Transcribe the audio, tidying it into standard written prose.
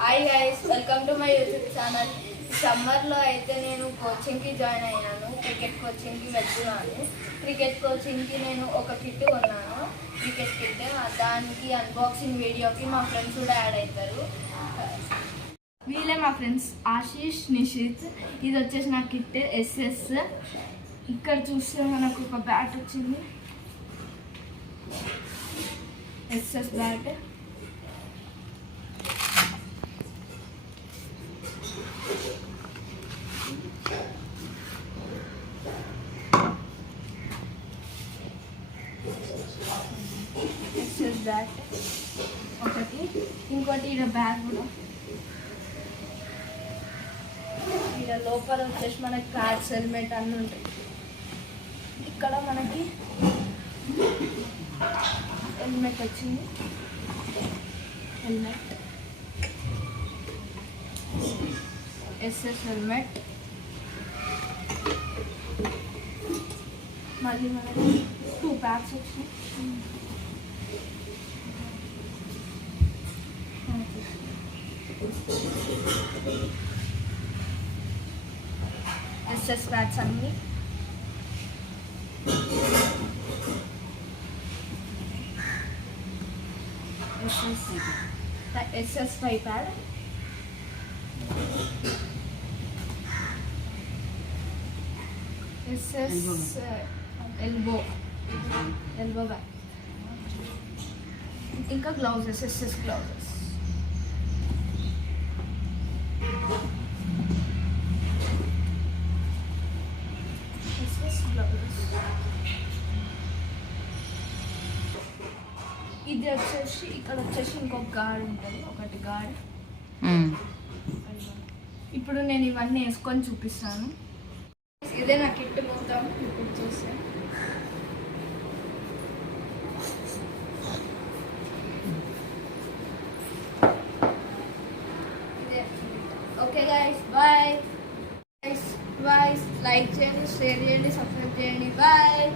Hi guys, welcome to my YouTube channel. సమ్మర్లో అయితే నేను కోచింగ్కి జాయిన్ అయ్యాను. క్రికెట్ కోచింగ్కి వెళ్తున్నాను. క్రికెట్ కోచింగ్కి నేను ఒక కిట్ కొన్నాను, క్రికెట్ కిట్. దానికి అన్బాక్సింగ్ వీడియోకి మా ఫ్రెండ్స్ కూడా యాడ్ అవుతారు. వీళ్ళే మా ఫ్రెండ్స్ ఆశీష్, నిషిత్. ఇది వచ్చేసి నా కిట్ ఎస్ఎస్. ఇక్కడ చూస్తే మనకు ఒక బ్యాట్ వచ్చింది, ఎస్ఎస్ బ్యాట్. ఎస్ఎస్ బ్యాట్ ఒకటి, ఇంకోటి ఇలా బ్యాగ్ కూడా. ఇలా లోపల వచ్చేసి మనకి కార్డ్స్, హెల్మెట్ అన్నీ ఉంటాయి. ఇక్కడ మనకి హెల్మెట్ వచ్చింది, హెల్మెట్ ఎస్ఎస్ హెల్మెట్. మళ్ళీ మనకి 2 ప్యాక్స్ వచ్చినాయి. ఎస్ఎస్ ప్యాక్స్ అన్నీ. SS 5 pad, SS elbow bag, ఇంకా గ్లౌజెస్, ఎస్ఎస్ గ్లౌజెస్. ఇది వచ్చేసి ఇక్కడ వచ్చేసి ఇంకొక గార్డ్ ఉంటుంది, ఒకటి గార్డ్. ఇప్పుడు నేను ఇవన్నీ వేసుకొని చూపిస్తాను. ఇదే నా కిట్ మొత్తం. ఇప్పుడు చూస్తే ఇదే. Okay guys, bye. లైక్ చేయండి, షేర్ చేయండి, సబ్స్క్రైబ్ చేయండి. బాయ్.